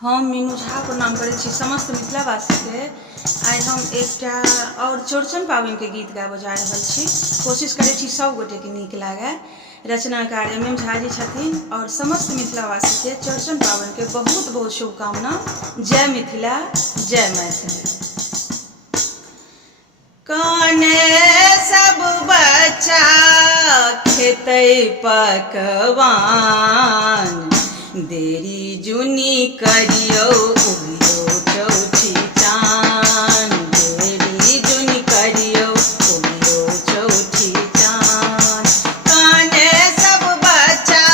हम मीनू झा प्रणाम करै छी समस्त मिथिलावासी के। आइ हम एकटा और चौड़चन पाबनि के गीत गाबऽ जा रहल छी। कोशिश करै छी सब गोटे के नीक लागे। रचनाकार MM झा जी छथिन और समस्त मिथिलावासी के चौड़चन पाबनि के बहुत बहुत शुभकामना। जय मिथिला, जय मैथिली। काने सब बच्चा खेतै पकवान, देरी जुनी करियो उगियो चौठी चान, देरी जुनी करियो उगियो चौठी चान। काने सब बच्चा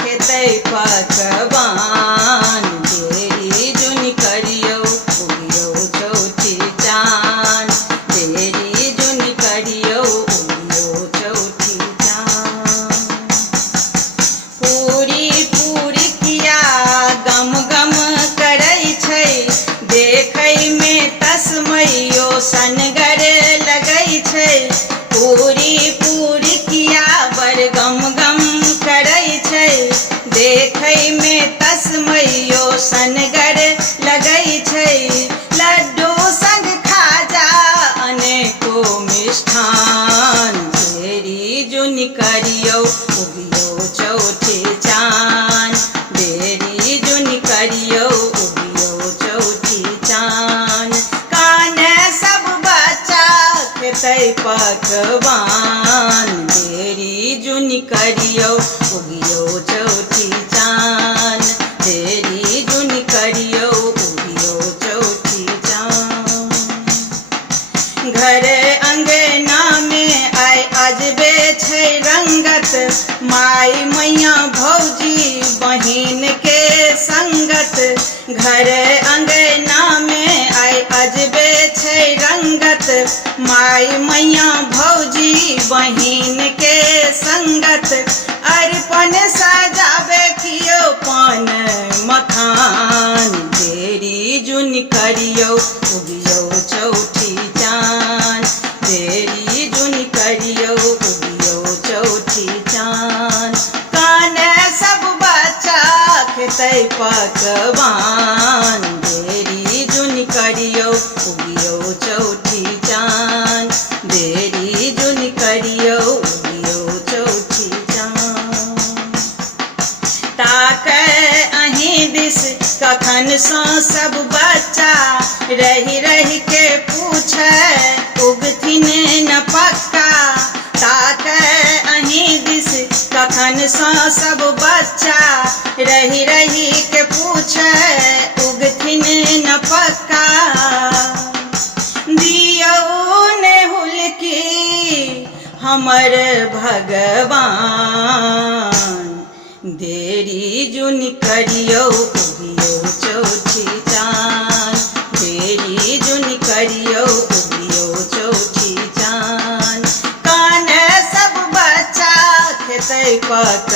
खेतै पकवान, देरी जुनी करियो उगियो चौठी चान, देरी जुनी करियो उगियो चौठी चान। पूरी पूरी किया गम गम करै छै, देखै में तस्मैयो सनगर लगै छै। पूरी पूरी किया बड़ गम गम करै छै, देखै में तस्मैयो सनगर लगै छै। लड्डू संग खाजा अनेको मिष्ठान, देरी जुनी करियो उगियो चौठी चान, देरी जुनी करियो उगियो चौठी चान। काने सब बच्चा खेतै पकवान, देरी जुनी करियो उगियो चौठी चान, देरी जुनी करियो उगियो चौठी चान। घर अंगना में आइ अजबे छै रंगत, माई मैया भौजी बहिन के संगत। घर अंगना में आइ अजबे छै रंगत, माई मैया भौजी बहिन के संगत। अरिपन सजाबे कियो पान मखान, देरी जुनी करियो उगियो चौठी चान, देरी जुनी करियो उगियो चौठी चान। काने सब बच्चा खेतै पकवान, देरी जुनी करियो उगियो चौठी चान, देरी जुनी करियो उगियो चौठी चान। ताकै अहीं दिस कखन सँ सब बच्चा रहि रहि के पूछै, उगथिन न पक्का। ताकै अहीं दिस कखन सँ सब बच्चा रहि रहि के पूछै, उगथिन न पक्का। दियौ ने हुलकी हमर भगवान, देरी जुनी करियो उगियो चौठी चान, देरी जुनी करियो उगियो चौठी चान। काने सब बच्चा खेतै पकवान।